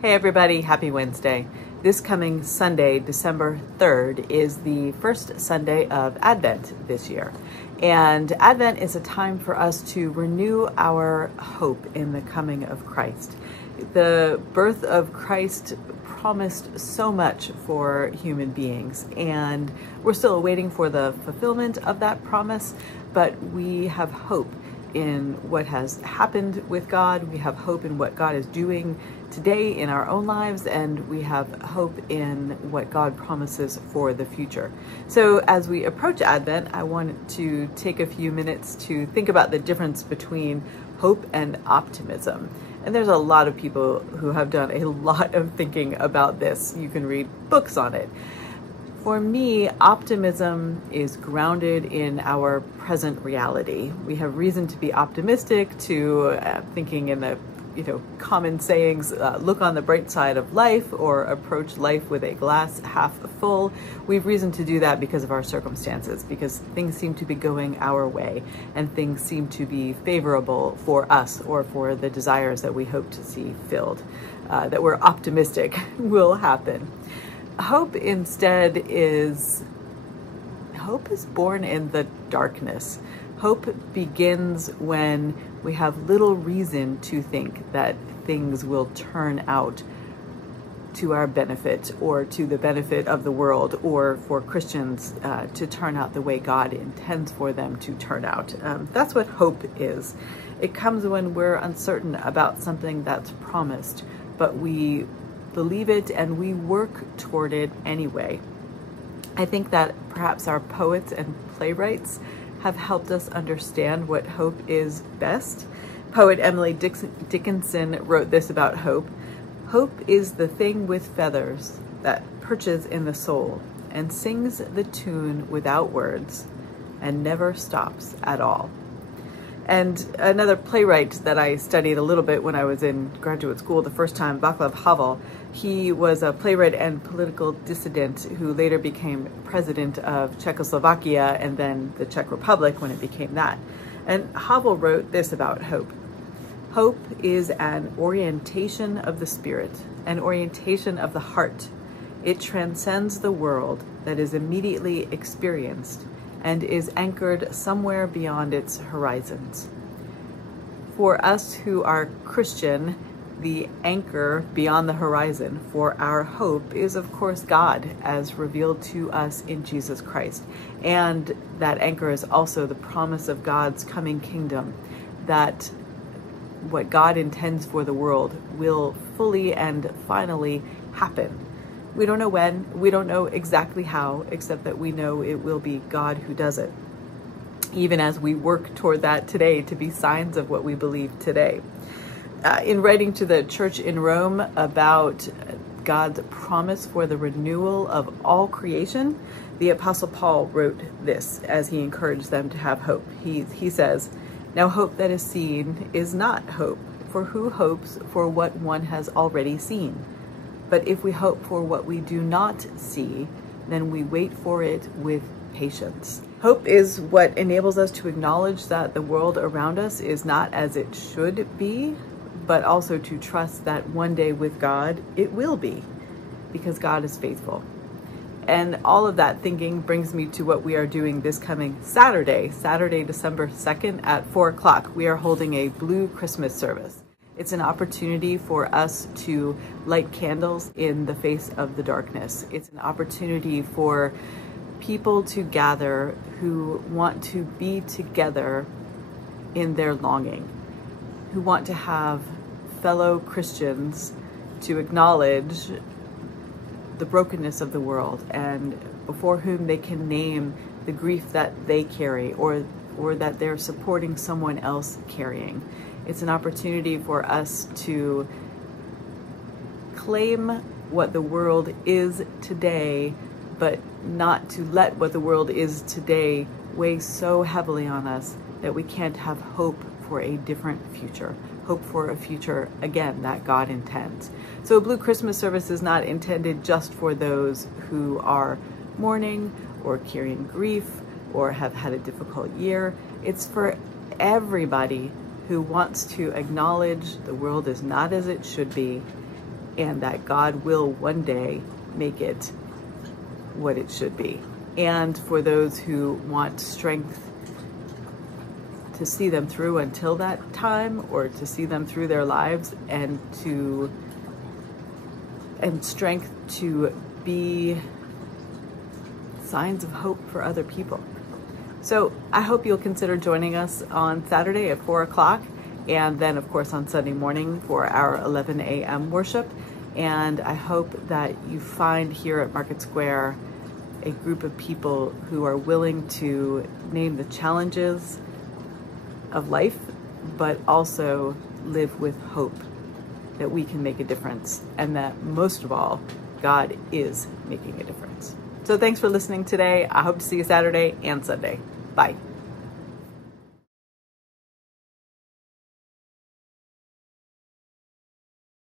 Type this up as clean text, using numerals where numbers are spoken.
Hey everybody, happy Wednesday. This coming Sunday, December 3rd, is the first Sunday of Advent this year. And Advent is a time for us to renew our hope in the coming of Christ. The birth of Christ promised so much for human beings, and we're still waiting for the fulfillment of that promise, but we have hope in what has happened with God. We have hope in what God is doing today in our own lives, and we have hope in what God promises for the future. So as we approach Advent, I want to take a few minutes to think about the difference between hope and optimism. And there's a lot of people who have done a lot of thinking about this. You can read books on it. For me, optimism is grounded in our present reality. We have reason to be optimistic, to thinking in the common sayings, look on the bright side of life, or approach life with a glass half full. We've reason to do that because of our circumstances, because things seem to be going our way and things seem to be favorable for us or for the desires that we hope to see filled, that we're optimistic will happen. Hope instead is born in the darkness. Hope begins when we have little reason to think that things will turn out to our benefit or to the benefit of the world, or for Christians to turn out the way God intends for them to turn out. That's what hope is. It comes when we're uncertain about something that's promised, but we believe it and we work toward it anyway. I think that perhaps our poets and playwrights have helped us understand what hope is best. Poet Emily Dickinson wrote this about hope. Hope is the thing with feathers that perches in the soul and sings the tune without words and never stops at all. And another playwright that I studied a little bit when I was in graduate school the first time, Václav Havel, he was a playwright and political dissident who later became president of Czechoslovakia and then the Czech Republic when it became that. And Havel wrote this about hope. Hope is an orientation of the spirit, an orientation of the heart. It transcends the world that is immediately experienced and is anchored somewhere beyond its horizons. For us who are Christian, the anchor beyond the horizon for our hope is, of course, God, as revealed to us in Jesus Christ. And that anchor is also the promise of God's coming kingdom, that what God intends for the world will fully and finally happen. We don't know when, we don't know exactly how, except that we know it will be God who does it, even as we work toward that today to be signs of what we believe today. In writing to the church in Rome about God's promise for the renewal of all creation, the Apostle Paul wrote this as he encouraged them to have hope. He says, "Now hope that is seen is not hope, for who hopes for what one has already seen? But if we hope for what we do not see, then we wait for it with patience." Hope is what enables us to acknowledge that the world around us is not as it should be, but also to trust that one day with God, it will be, because God is faithful. And all of that thinking brings me to what we are doing this coming Saturday, December 2nd at 4 o'clock. We are holding a blue Christmas service. It's an opportunity for us to light candles in the face of the darkness. It's an opportunity for people to gather who want to be together in their longing, who want to have fellow Christians to acknowledge the brokenness of the world and before whom they can name the grief that they carry or that they're supporting someone else carrying. It's an opportunity for us to claim what the world is today, but not to let what the world is today weigh so heavily on us that we can't have hope for a different future, hope for a future, again, that God intends. So a Blue Christmas service is not intended just for those who are mourning or carrying grief or have had a difficult year. It's for everybody who wants to acknowledge the world is not as it should be and that God will one day make it what it should be. And for those who want strength to see them through until that time, or to see them through their lives, and strength to be signs of hope for other people. So I hope you'll consider joining us on Saturday at 4 o'clock, and then of course on Sunday morning for our 11 a.m. worship. And I hope that you find here at Market Square a group of people who are willing to name the challenges of life, but also live with hope that we can make a difference, and that most of all, God is making a difference. So thanks for listening today. I hope to see you Saturday and Sunday. Bye.